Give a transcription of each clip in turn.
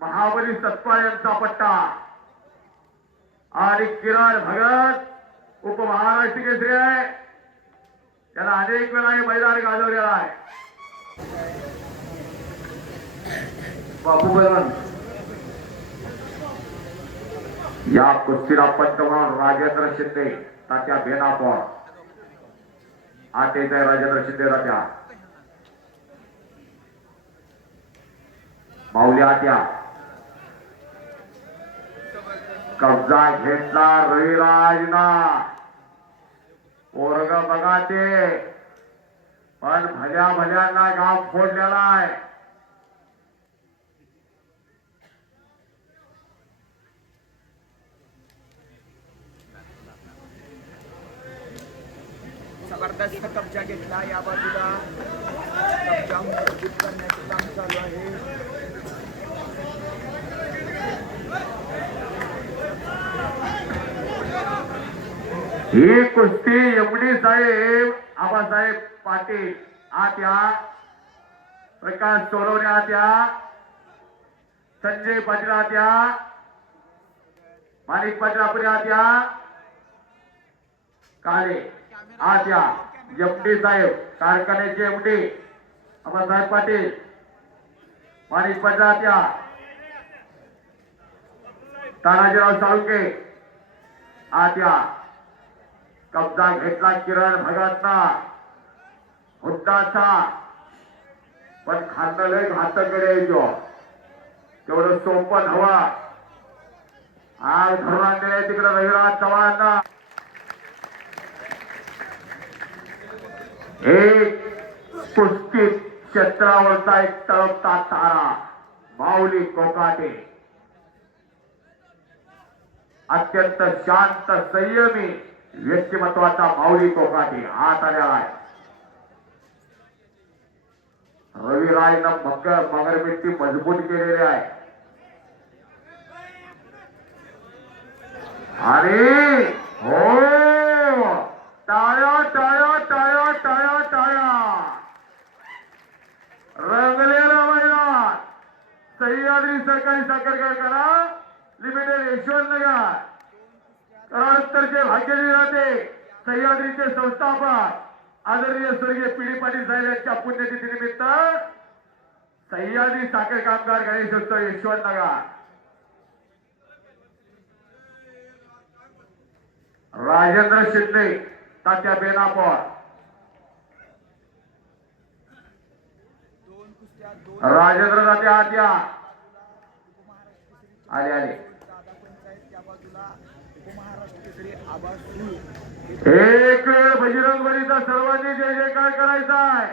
महाबली सत्वा यांचा पट्टा. आणि किरण भगत उपमहाराष्ट्र केसरी आहे. त्याला अनेक वेळा हे मैदान गाजवलेला आहे. बापू बलवंत या कुस्तीला पंतप्रधान म्हणून राजेंद्र शिंदे तात्या बेनापॉर आठ राजेंद्र शिंदे तात्या. माऊली आत्या कब्जा घेतला रविराजना पोरग बघा ते पण भल्या भल्यांना गाव फोडलेला आहे. ज़बरदस्त कब्जा घेतला या बाजूला. कब्जा करण्याचं काम चालू आहे. ही कुस्ती एवढी साहेब आबासाहेब पाटील आत्या प्रकाश सोलवणे आत्या संजय पाटील आत्या माणिक पाटील आपण आत्या काळे आत्या एमडी साहेब कारखान्याचे एमडी आबासाहेब पाटील माणिक पाटील आत्या तानाजीराव साळुंके आत्या कब्जा घेतला किरण भगतना. हुद्दाचा. पण खांदलय घातकडे येतो तेवढं सोपं हवा आज धरून आणलेले तिकडे रविराज चव्हाण एक कुस्तीत क्षेत्रावरचा एक तळपता तारा. माऊली कोकाटे. अत्यंत शांत संयमी. व्यक्तिमत्वाचा माऊली कोकाटे हात आलेला आहे रविरायनं मग मगरमिट्टी मजबूत केलेली आहे. अरे हो! टाळ्या टाळ्या टाळ्या टाळ्या टाळ्या. रंगलेला मैदान सह्याद्री सहकारी साखर कारखाना लिमिटेड यशवंत नगर कराडोत्तरचे भाग्यजी राहते सह्याद्रीचे संस्थापक आदरणीय स्वर्गीय पिढी पाटील साहेब यांच्या पुण्यतिथी निमित्त सह्याद्री साखर कामगार गणेशोत्सव यशवंतनगर. राजेंद्र शिंदे तात्या बेनापोर. राजेंद्र तात्या आत्या. आले आले. एक वेळ बजरंग बलीचा सर्वांनी जय जयकार करायचा आहे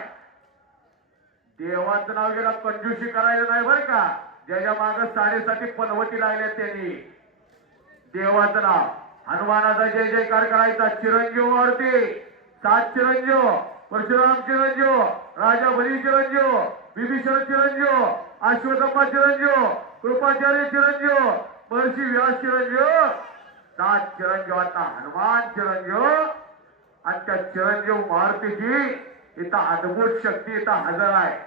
देवाचं नाव गेला कंजूशी करायचं नाही बरं का? ज्याच्या माग साडेसाठी पनवटी लागल्या त्यांनी. देवाचं नाव. हनुमानाचा जय जयकार करायचा. चिरंजीव वरती सात चिरंजीव परशुराम चिरंजीव राजा बली चिरंजीव बिभीषण चिरंजीव अश्वथप्पा चिरंजीव कृपाचार्य चिरंजीव महर्षी व्यास चिरंजीव सात चिरंजीवांना हनुमान चिरंजीव आणि त्या चिरंजीव मारुतीची इथं अद्भुत शक्ती इथं हजर आहे.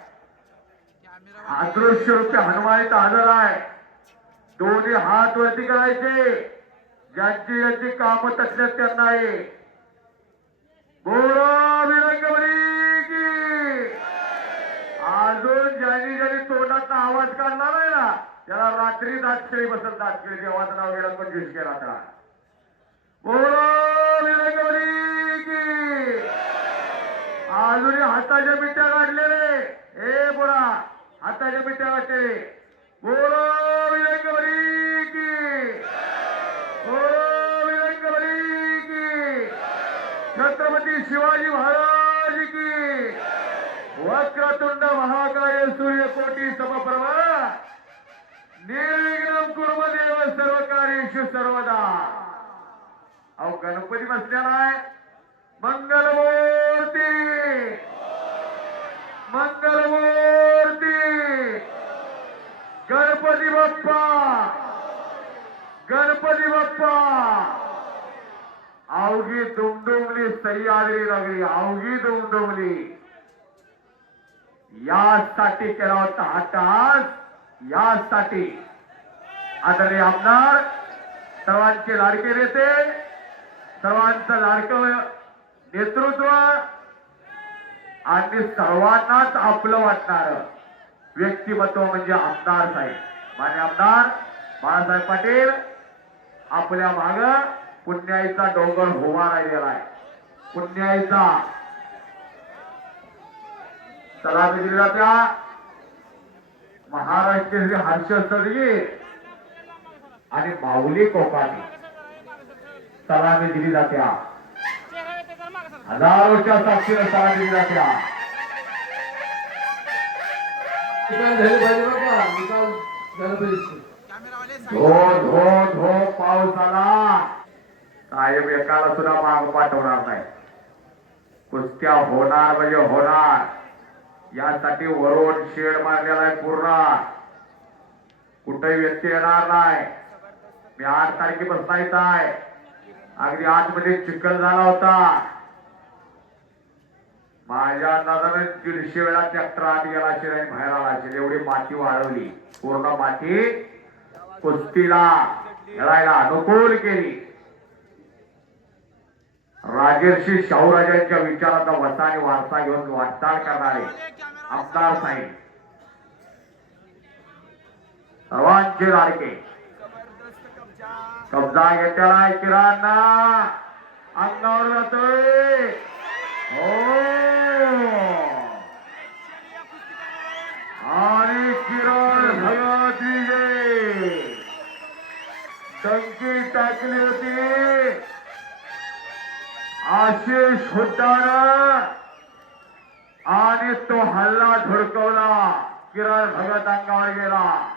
अदृश्य रूपी हनुमान इथं हजर आहे. दोन्ही हात वरती करायचे. ज्यांची ज्यांची कामं तसल्यात त्यांना आहे बोलो त्याला दाटखेळी बसत दाटखेळी देवाचं नाव गेला पंचवीस केला त्याला बोलो अजूनही हाताच्या पिठ्या काढलेले हे बोला हाताच्या पिठ्या काढलेले बोलो विरंगबली की. बोलो विरंगबली की. छत्रपती शिवाजी महाराज की. वक्रतुंड महाकाय सूर्यकोटी समप्रभा. निर्विघ्नम कुर्म देव सर्व कार्येशु सर्वदा. अहो गणपती बसलेला आहे मंगलमूर्ती. मंगलमूर्ती. गणपती बाप्पा. गणपती बाप्पा. अवघी दुमडुमली सह्याद्री नगरी अवघी दुमडुमली यासाठी केला होता हा यासाठी आदरणीय आमदार सर्वांचे लाडके नेते सर्वांचं लाडकं नेतृत्व आणि सर्वांनाच आपलं वाटणार व्यक्तिमत्व म्हणजे आमदार साहेब. मान्य आमदार बाळासाहेब पाटील आपल्या माग पुण्याईचा डोंगर होवा राहिलेला आहे. पुण्याईचा सलामी दिली जात्या महाराष्ट्र हर्ष सदगी आणि माऊली कोकानी सलामी दिली जात्या. हजारोच्या साक्षीने सलामी दिली जात्या. पाहिजे धो धो धो पाऊस आला साहेब एकाला सुद्धा माग पाठवणार नाही. कुस्त्या होणार म्हणजे होणार. यासाठी वरून शेड मारलेला आहे पूर्ण. कुठेही व्यक्ती येणार नाही. मी आठ तारखेपासून येत आहे. अगदी आठमध्ये चिखल झाला होता. माझ्या अंदाजाने दीडशे वेळा ट्रॅक्टर आत गेला असेल आणि बाहेर आला असेल एवढी माती वाढवली पूर्ण माती कुस्तीला. खेळायला अनुकूल केली. राजर्षी शाहूराजांच्या विचाराचा वसा आणि वारसा घेऊन वाटचाल करणारे आमदार साहेब. सर्वांचे लाडके. कब्जा घेतला घेतलेला किराणा अंगावर जातोय. हो. आणि किरण भगत विजय डंकी टाकली होती. आशिष हुड्डार आणि तो हल्ला धुडकवला. किरण भगत अंगावर गेला.